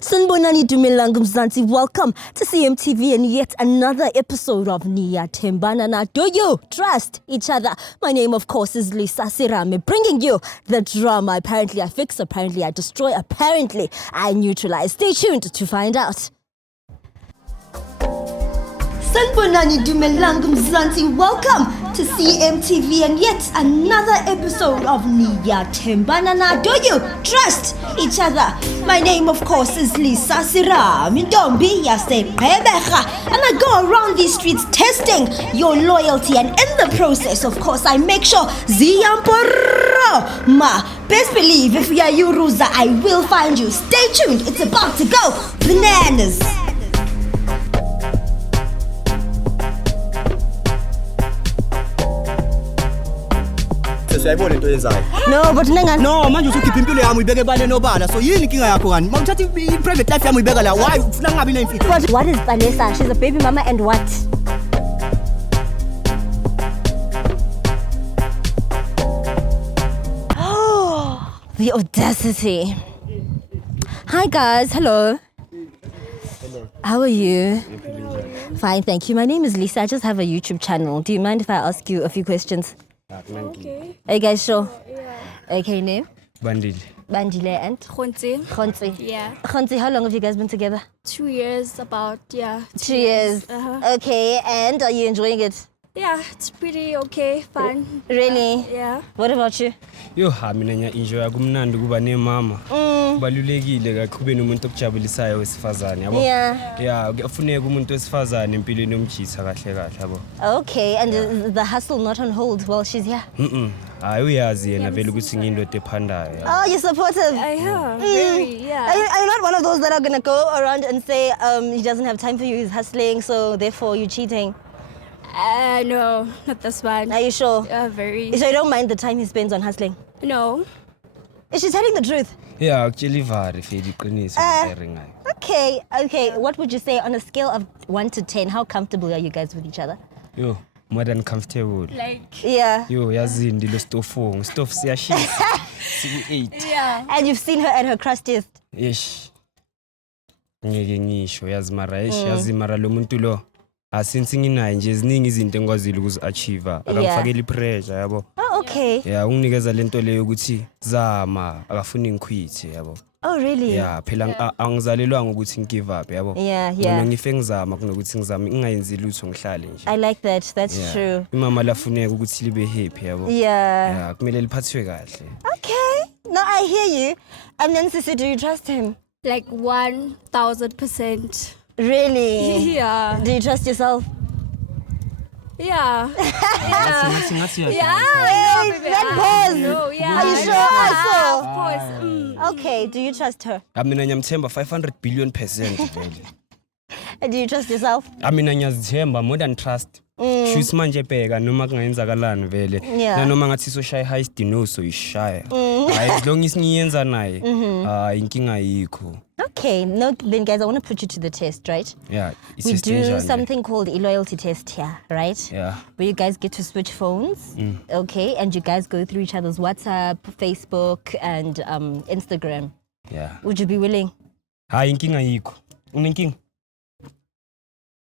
Sanibonani dumelang Mzansi. Welcome to CMTV and yet another episode of Niyathembana. Now, do you trust each other? My name, of course, is Ssharing, bringing you the drama. Apparently, I fix. Apparently, I destroy. Apparently, I neutralize. Stay tuned to find out. Sanibonani dumelang Mzansi. Welcome to CMTV and yet another episode of Niyathembana. Now, do you trust each other? My name, of course, is Ssharing. And I go around these streets testing your loyalty, and in the process, of course, I make sure ma best believe if we are you, Ruza, I will find you. Stay tuned. It's about to go bananas. No, but no, manje usukhipha impilo yami uyibeke ebane nobala. So yini inkinga yakho ngani? Mawuthatha i-private life yami uyibeka la. Why ufuna ngabi na imfihlo? But what is Vanessa? She's a baby mama and what? Oh, the audacity. Hi guys, hello. Hello. How are you? Fine, thank you. My name is Lisa. I just have a YouTube channel. Do you mind if I ask you a few questions? Okay. Are you guys sure? Yeah. Okay, name? Bandile and? Khonzi. Yeah. Khonzi, how long have you guys been together? 2 years about, yeah. 2 years. Okay, and are you enjoying it? Yeah, it's pretty okay, fun. Really? Yeah. What about you? Yo, mina enjoy kumnandi kuba nemama. Kubalulekile kakhulu nomuntu okujabulisayo wesifazane, yabo. Yeah, kuyafuneka umuntu wesifazane empilweni yomjitha kahle kahle, yabo. Okay, and is the hustle not on hold while she's here? Hayi uyazi yena vele ukuthi ngiyindoda ephandayo. Oh, you're supportive. Yeah, very, yeah. Are you not one of those that are going to go around and say he doesn't have time for you, he's hustling, so therefore you're cheating? No, not this one. Are you sure? Very. So you don't mind the time he spends on hustling? No. Is she telling the truth? Yeah, actually very fedi qiniso ngayo. Okay. What would you say on a scale of 1 to 10? How comfortable are you guys with each other? Yo, more than comfortable. Like. Yeah. Yo, yazi ndilo stofong. Stof siyashisa. 8. Yeah. And you've seen her at her crustiest? Yes. Ngeke ngisho yazi mara lo muntu lo. Since nginayo nje ziningi izinto engwazile ukuzi-achieve akamfakela ipressure yabo. Oh, okay. Yeah, unginikeza lento leyo ukuthi zama akafuni ngiquit yabo. Oh, really? Yeah, phela angizalelwanga ukuthi ngigive up yabo. Yeah. Mina ngife ngizama kunokuthi ngizame ngingayenzi lutho ngihlale nje. I like that. That's true. Imama lafuneka ukuthi libe happy yabo. Yeah, kumele liphathwe kahle. Okay. No, I hear you. And then Sissy, do you trust him? Like 1000%. Really? Yeah. Do you trust yourself? Yeah. That pause. No, yeah. Are you sure? Of course. Okay, do you trust her? Mina ngiyamthemba 500 billion% vele. And do you trust yourself? Mina ngiyazithemba more than trust. Shoes manje bheka noma kungenzakalani vele. Nanoma ngathi so shy high no so ishaya. As long as ngiyenza naye, inkinga yikho. Okay, no, then guys, I want to put you to the test, right? Yeah, we do something called a loyalty test here, right? Yeah. Where you guys get to switch phones, okay? And you guys go through each other's WhatsApp, Facebook, and Instagram. Yeah. Would you be willing? Inkinga yikho. Unenkinga?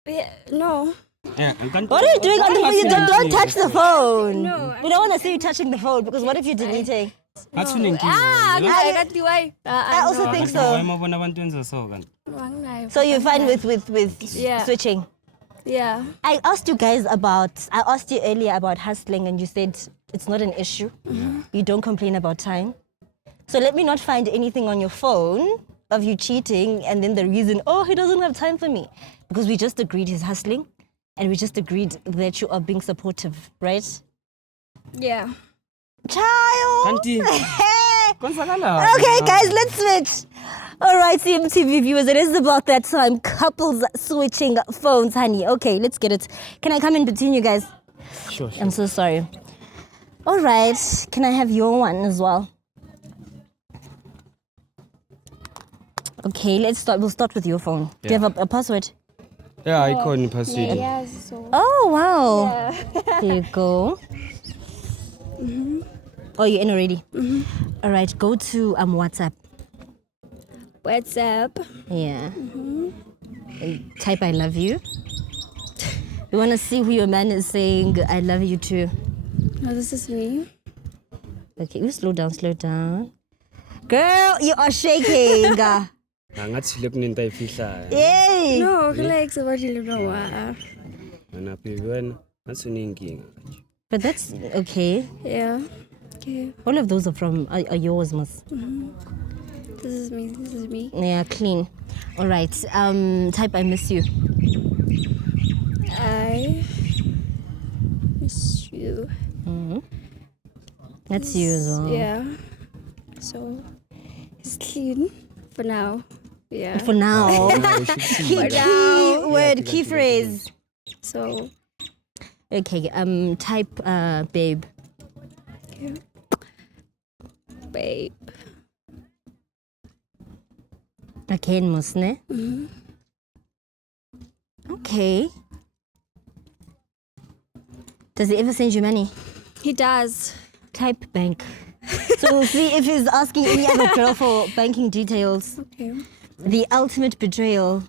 Yeah, no. Yeah, what are you doing on the phone? You don't touch the phone. No. We don't want to see you touching the phone because what if you're deleting? I also think so. So you're fine with switching? Yeah. I asked you earlier about hustling and you said it's not an issue. You don't complain about time. So let me not find anything on your phone of you cheating and then the reason, he doesn't have time for me. Because we just agreed he's hustling and we just agreed that you are being supportive, right? Yeah. Child! Okay, guys, let's switch. All right, CMTV viewers, it is about that time. Couples switching phones, honey. Okay, let's get it. Can I come in between you guys? Sure. I'm so sorry. All right, can I have your one as well? Okay, let's start. We'll start with your phone. Do you have a password? Yeah, I can't password. Yes. Oh, wow. Here you go. Oh, you're in already? All right, go to WhatsApp. WhatsApp. Yeah. And type I love you. We want to see who your man is saying I love you to. No, this is me. Okay, you slow down. Girl, you are shaking. Ngathi le kunento ayifihlayo. Yay! No, relax about you. No. Wena baby wena ngathi unenkinga. But that's okay. Yeah. Okay. All of those are yours, Mus. This is me. Yeah, clean. All right. Type I miss you. I miss you. That's you as well. Yeah. So it's clean for now. Yeah. For now. now. Key phrase. So Okay. Type babe. okay. Babe. Again, Musne. Okay. Does he ever send you money? He does. Type bank. So we'll see if he's asking any other girl for banking details. Okay. The ultimate betrayal.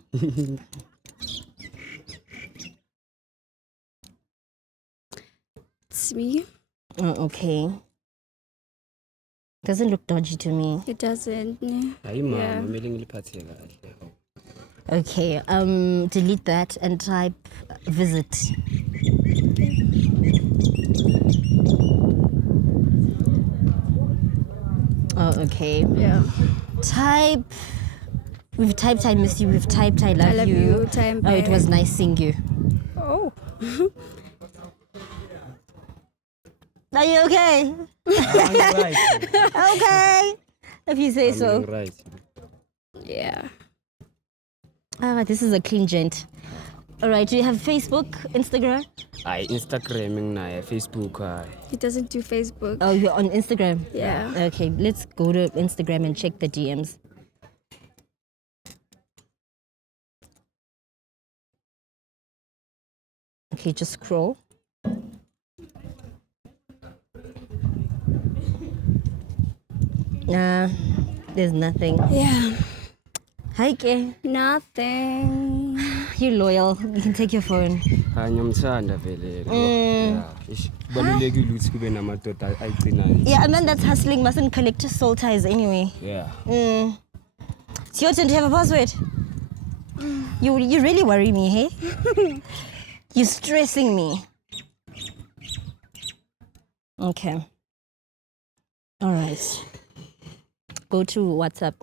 It's me. Oh, okay. Doesn't look dodgy to me. It doesn't. Hayi mama, Yeah. kumele ngiliphathe kahle. Okay. Delete that and type visit. Oh, okay. Yeah. Type. We've typed I miss you. We've typed I love, I love you. Time Oh, it was nice seeing you. Oh. Are you okay? I'm right. Okay. If you say so. I'm right. Yeah. This is a clean gent. All right. Do you have Facebook, Instagram? Hayi Instagram nginayo, Facebook hayi. He doesn't do Facebook. Oh, you're on Instagram. Yeah. Okay. Let's go to Instagram and check the DMs. Okay, just scroll. Nah, there's nothing. Yeah. Hi, Ke. Nothing. You're loyal. You can take your phone. Hayi ngiyamthanda vele. Yeah. Kubalulekile ukuthi kube namadoda ayigcinayo. Yeah, a man that's hustling mustn't collect soul ties anyway. Yeah. It's your turn. Do you have a password? You really worry me, hey? You're stressing me. Okay. All right. Go to WhatsApp.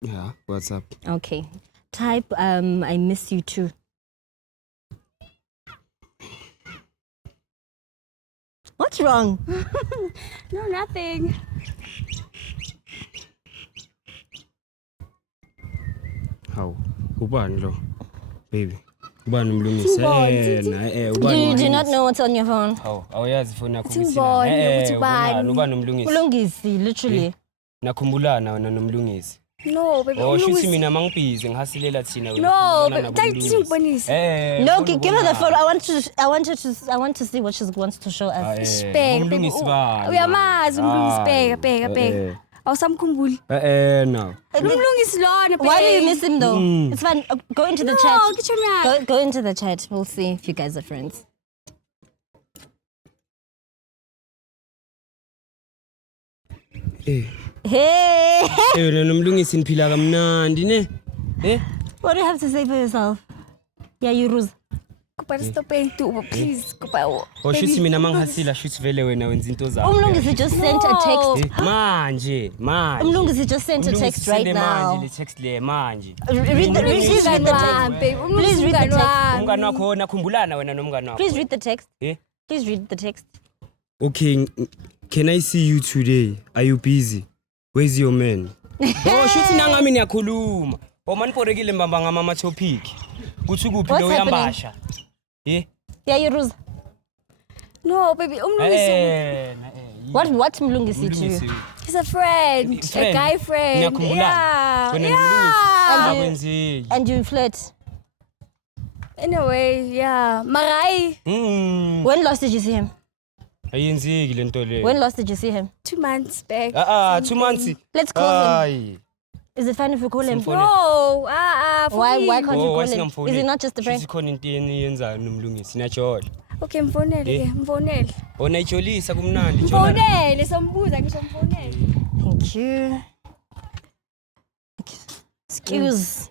Yeah, what's up? Okay. Type I miss you too. What's wrong? No, nothing. Hawu, ubani lo? Baby. Ubani umlungisi? Do you not know what's on your phone? Hawu, awuyazi phone yakho Simbone ukuthi ubani. ubani umlungisi? Ulungisi, literally. Nakhumbulana wena nomlungisi. No, baby. Oh, shuthi mina mangibhizi ngihasilela thina wena. No, ukhumbulana baby. nabomlungisi. Singibonise. No, give her the phone. I want to see what she wants to show us. Bheka, baby. Umlungisi bani? Uyamazi umlungisi. Hayi. Bheka. Awusamkhumbuli. No. Umlungisi lona, baby. Why do you miss him though? It's fine. Go into the No, chat. get your man. Go into the chat. We'll see if you guys are friends. Hey! Wena nomlungisi niphila kamnandi ne? What do you have to say for yourself? Yeah, you Rose. Kupa stopeng tu, please. Kupa. Oh, shuthi mina mangihasila shuthi vele wena wenza into zakho. Umlungisi just sent a text. Manje. Umlungisi just sent a text right now. Manje le text le manje. Please read the text. Please read the text. Umngani wakho nakhumbulana wena nomngani wakho. Please read the text. Eh? Please read the text. Okay, can I see you today? Are you busy? Where's your man? Oh, shuthi nangami niyakhuluma. Oh, maniporekile mbamba ngama topic. Kuthi kuphi lo uyambasha? Yeah, you Rose. No, baby. Umlungisi. What Mlungisi to you? He's a friend. A guy friend. Yeah. Yeah. And you flirt. In a way, yeah. Marai. When last did you see him? Ayenzeki lento le. When last did you see him? 2 months back. 2 months. Let's call him. Hayi. Is it fine if we call him? No, Why can't you Oh, call him? Is it not just a prank? Sikhona into eniyenzayo nomlungisi najola. Okay, mfonele ke, mfonele. Onayijolisa kumnandi jola. Mfonele, sombuza ngisho mfonele. Thank you. Excuse.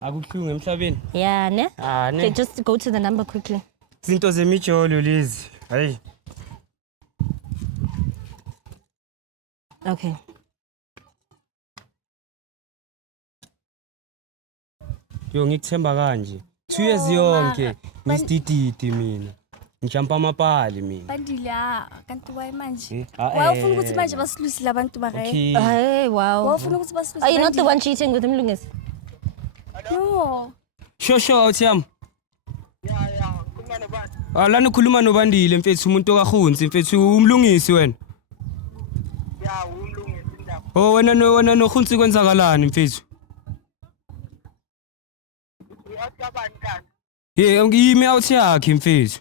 Akuhlungu emhlabeni. Yeah, ne? Ne. Okay, just go to the number quickly. Izinto zemijolo lezi. Hayi. Okay. Yo ngikuthemba kanje. 2 years yonke ngisidididi mina. Ngijampa amapali mina. Bandila, kanti why manje? Eh, Why ufuna ukuthi manje basilwisile abantu bake? Okay. Hey, wow. Why ufuna ukuthi basilwisile? Are you not the one cheating with him, Lungus? No. Sho awuthiyami. Yeah, khuluma nobani? Lana ukhuluma nobandile mfethu umuntu okaHunzi mfethu umlungisi wena. Yeah, umlungisi ndaba. Oh wena noHunzi kwenzakalani mfethu? Uyacabani kanti? Ngiyimi out yakhe mfethu.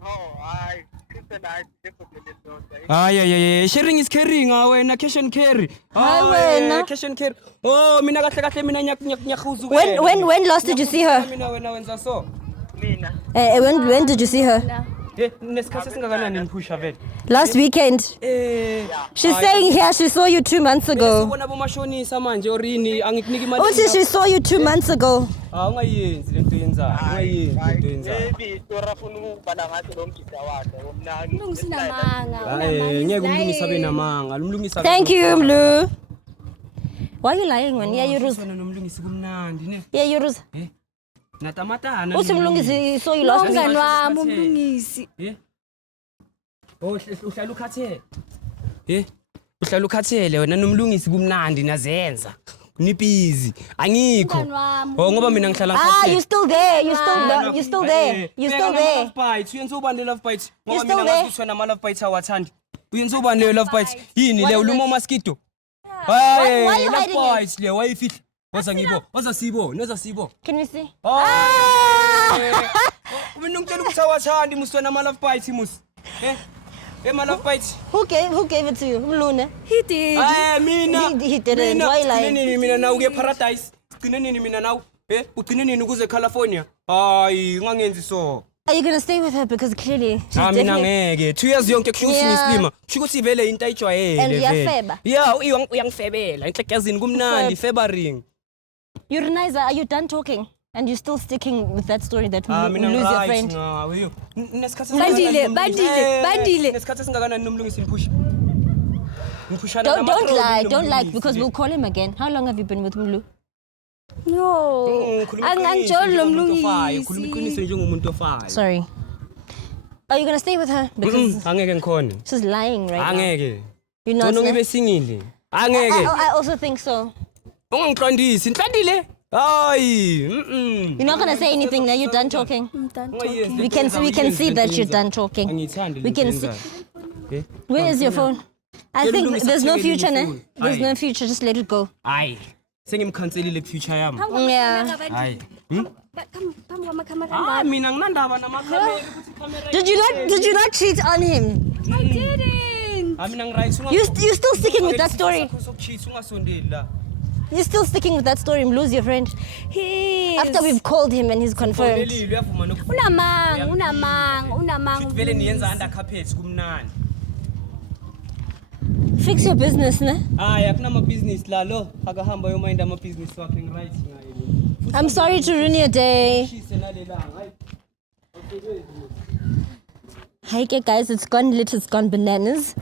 Oh, hayi, Christopher definitely don't. Hayi sharing is caring wena cash and carry. Hayi wena. Cash and carry. Oh mina kahle mina nyakuzu. When last did you see her? Mina wena wenza so. Mina. When did you see her? Nesikhathi singakanani niphusha vele. Last weekend. She's saying here she saw you 2 months ago. Sibona bomashonisa manje orini angikuniki imali. Uthi she saw you 2 months ago. Ungayenzi lento yenzayo. Ungayenzi lento yenzayo. Maybe istora funa ukubhala ngathi lo mgida wakhe womnandi. Ulungisi namanga, Ngeke umlungisa abe namanga. Umlungisa. Thank you, Mlu. Why are you lying when? Yeah, you Rus. Wena nomlungisi kumnandi ne. Yeah, you Rus. Natamatana. Uthi Mlungisi saw you last week. Umngani wami umlungisi. Uhlala ukhathele. Uhlala ukhathele wena nomlungisi kumnandi nazenza. Nipizi. Angikho. Ngoba mina ngihlala ngikhathele. You still there. You still there. You still there. Uyenza ubani love bites? You Ngoba still mina there? ngathi wena ama love bites awathandi. Uyenza ubani le love bites? Yini le uluma mosquito? Hayi, Why you love hiding it? bites le wayifihla. Waza sibo. Can we see? Mina ngitshela ukuthi awathandi muswena ama love bites mus. My love bites. Who gave it to you? Mlune. He did. Mina. He didn't. Why lying? Mina nawe uye paradise. Sigcine nini mina nawe? Ugcine nini kuze California? Hayi, ngangenzi so. Are you gonna stay with her because clearly she's Mina definitely... ngeke 2 years yonke kushukuthi ngislima. Kushukuthi vele into ayijwayele And vele. uyafeba. Yeah, uyangifebela. Inhlekazini kumnandi February. Uranizer, are you done talking? And you're still sticking with that story that you Mina lose your right friend? ngawe. Nesikhathi Bandile. Nesikhathi singakanani nomlungisi niphusha. Niphushana Don't lie because we'll call him again. How long have you been with Mlu? No. Angangijoli lo mlungisi. Khuluma iqiniso njengomuntu ofayo. Sorry. Are you gonna stay with her? Because Angeke ngikhona. she's lying right now. Angeke. You're not. Ngibe singile. Angeke. I also think so. Ungangiqondisi, ngiqondile. Hayi. You're not gonna say anything now. You're done talking. I'm done talking. We can see that you're done talking. Angithandi. We can see. Where is your phone? I think there's no future, ne? There's no future. Just let it go. Hayi. Sengimkhanselile future yami. Yeah. Hayi. Mina nginandaba namakhamera ukuthi camera. Did you not cheat on him? I didn't. Mina ngiright You're still sticking with that story. Ungasondeli la. You're still sticking with that story. Lose your friend. He After we've called him and he's confirmed. Uyavuma nokuthi unamanga. vele niyenza under carpet kumnandi. Fix your business, ne? Hayi akunama business la lo akahamba yo mind ama business wakhe ngiright ngaye. I'm sorry to ruin your day. Shise nalelanga. Hayi. Hi guys, it's gone lit, it's gone bananas.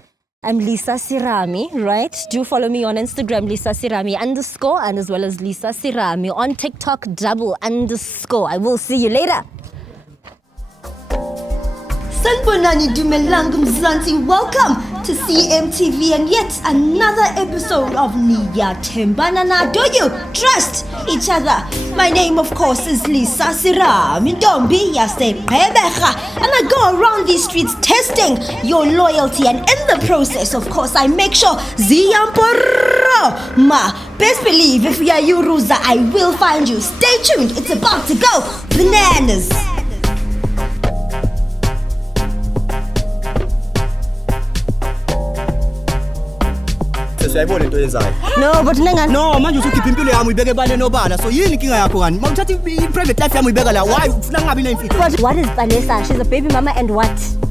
I'm Lisa Sirami, right? Do follow me on Instagram, Lisa Sirami _ and as well as Lisa Sirami on TikTok, _. I will see you later. Sanibonani Dumelang Mzansi, welcome to CMTV and yet another episode of Niyathembana. Do you trust each other? My name of course is Lisa Sirami Ntombi yaseGqeberha, and I go around these streets testing your loyalty, and in the process of course I make sure Ziyamporo ma. Best believe if we are Yuruza I will find you. Stay tuned, it's about to go bananas. uyayibona into yenzayo. No, but nengani. No, manje usukhipha impilo yami uyibeke ebane nobala. So yini inkinga yakho kani? Mawuthatha i-private life yami uyibeka la. Why ufuna ngabi nemfihlo? What is Vanessa? She's a baby mama and what?